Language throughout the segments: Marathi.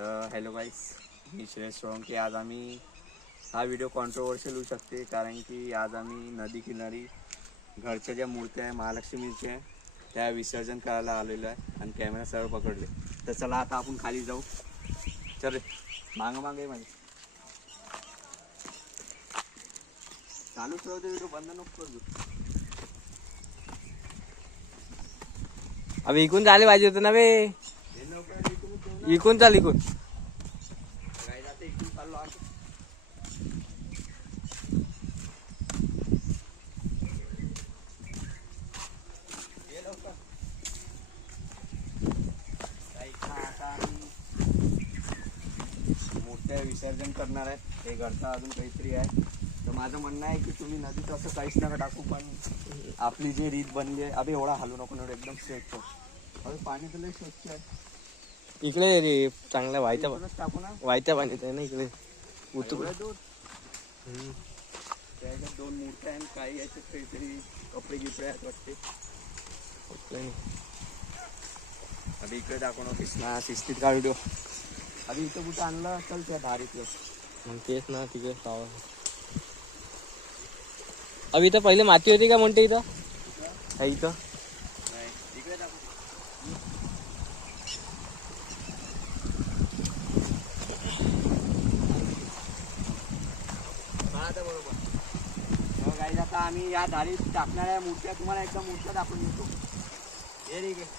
तर हॅलो गाईस, मी श्रेयस सोळंकी. आज आम्ही हा व्हिडिओ कॉन्ट्रोवर्शियल होऊ शकते कारण की आज आम्ही नदी किनारी घरच्या ज्या मूर्त्या आहे महालक्ष्मीच्या त्या विसर्जन करायला आलेलो आहे आणि कॅमेरा सरळ पकडले. तर चला आता आपण खाली जाऊ. चल रे, मागं मागे माझे चालूच राहू दे, व्हिडिओ बंद नको करू. अबे इकून झाले पाहिजे होतं ना बे. इकून चाल इकून. काय जाते इकडून चाललो आम्ही. ये लवकर. आता आम्ही मूर्त्या विसर्जन करणार आहे. हे घरचा अजून काहीतरी आहे. तर माझं म्हणणं आहे की तुम्ही नदीत असं काहीच नका टाकू, पण आपली जी रीत बनली आहे. अबे एवढा हलू नको, एवढं एकदम स्ट्रेट ठेव. अबे पाणी तर लय स्वच्छ आहे. इकडे रे चांगल्या वाहत्या टाकू ना. वाहत्या पाण्यात आहे ना इकडे. एवढं दूर. त्याच्यात दोन मूर्त्या आहेत, काही याच्यात काहीतरी कपडे गिपडे आहेत वाटते. अभि इकडे दाखव ना शिस्तीत का व्हिडिओ. अभि इथं कुठं आणलं चल त्या धारीतलं. मग तेच ना तिकडे पावा. अभि इथं पहिले माती होती का म्हणते इथं? इथं नाही, इकडे दाखव. बरोबर. हो गाईज, आता आम्ही या धारीत टाकणाऱ्या मूर्त्या तुम्हाला एकदा मूर्त्या दाखवून देतो. हे ठीक आहे.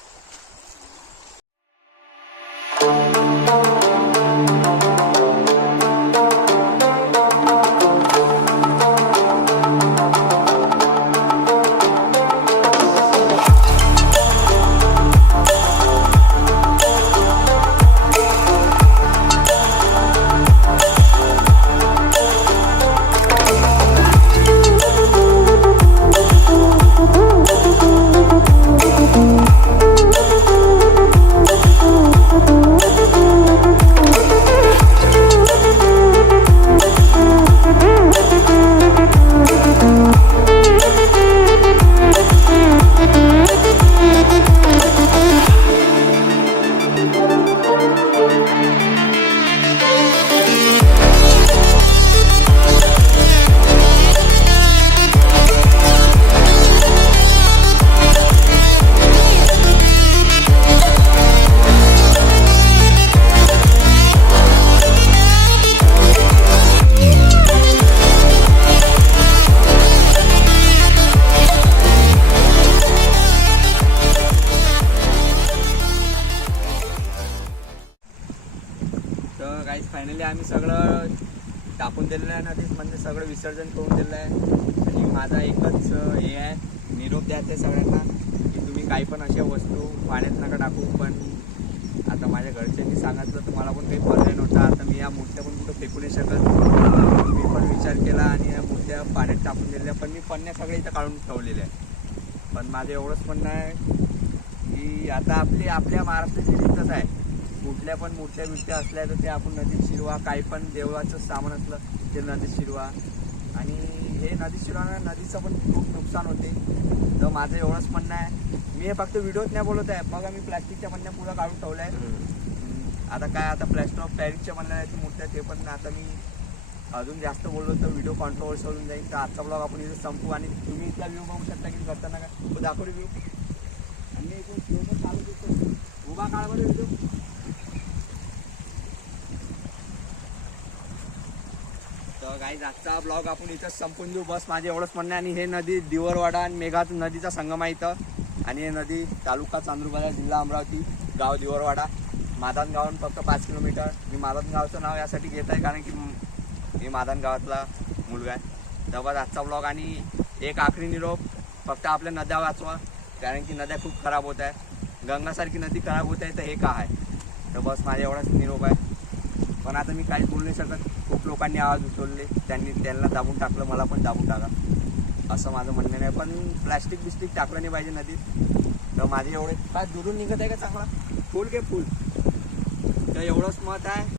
तर गाईज फायनली आम्ही सगळं टाकून दिलेलं आहे नदीत, म्हणजे सगळं विसर्जन करून दिलेलं आहे. आणि माझा एकच हे आहे, निरोप द्यायचा आहे सगळ्यांना की तुम्ही काही पण अशा वस्तू पाण्यात नका टाकू. पण आता माझ्या घरच्यांनी सांगितलं तर मला पण काही पर्याय नव्हता. आता मी या मूर्त्या पण कुठं फेकू नाही शकत. मी पण विचार केला आणि या मूर्त्या पाण्यात टाकून दिलेल्या. पण मी पन्न्या सगळ्या इथं काढून ठेवलेल्या आहे. पण माझं एवढंच म्हणणं आहे की आता आपल्या महाराष्ट्राची रीतच आहे, कुठल्या पण मूर्त्या बिर्त्या असल्या तर ते आपण नदीत शिरवा. काही पण देवाचं सामान असलं ते नदीत शिरवा. आणि हे नदीत शिरवानं नदीचं पण खूप नुकसान होते. तर माझं एवढंच म्हणणं आहे. मी हे फक्त व्हिडिओत नाही बोलत आहे. बघा मी प्लॅस्टिकच्या बंड्या पुढं काढून ठेवल्या आहे. आता काय, आता प्लॅस्टर ऑफ पॅरिसच्या बनल्या मूर्त्या ते पण. आता मी अजून जास्त बोललो तर व्हिडिओ कॉन्ट्रोवर्शियल होऊन जाईल. तर आजचा ब्लॉग आपण इथं संपू. आणि तुम्ही इथला व्ह्यू बघू शकता की करताना काय तो दाखवली व्ह्यू. आणि इथून व्ह्यू पण चालू दिसतो. उभा काळामध्ये व्हिडिओ. तर गाईज आजचा ब्लॉग आपण इथंच संपून देऊ. बस माझे एवढंच म्हणणं आहे. आणि हे नदी दिवरवाडा आणि मेघात नदीचा संगम आहे इथं. आणि हे नदी तालुका चांदूरबाजार, जिल्हा अमरावती, गाव दिवरवाडा. मादान गावाहून फक्त 5 किलोमीटर. मी मादान गावचं नाव यासाठी घेत आहे कारण की मी मादान गावातला मुलगा आहे. तर बस आजचा ब्लॉग. आणि एक आखरी निरोप, फक्त आपल्या नद्या वाचवा कारण की नद्या खूप खराब होत आहे. गंगासारखी नदी खराब होत आहे तर हे का आहे. तर बस माझा एवढाच निरोप आहे. पण आता मी काहीच बोलू नाही शकत. खूप लोकांनी आवाज उचलले, त्यांना दाबून टाकलं, मला पण दाबून टाका असं माझं म्हणणं नाही. पण प्लॅस्टिक बिस्टिक टाकलं नाही पाहिजे नदीत. तर माझे एवढे काय दुरून निघत आहे का चांगला फुल के फुल. तर एवढंच मत आहे.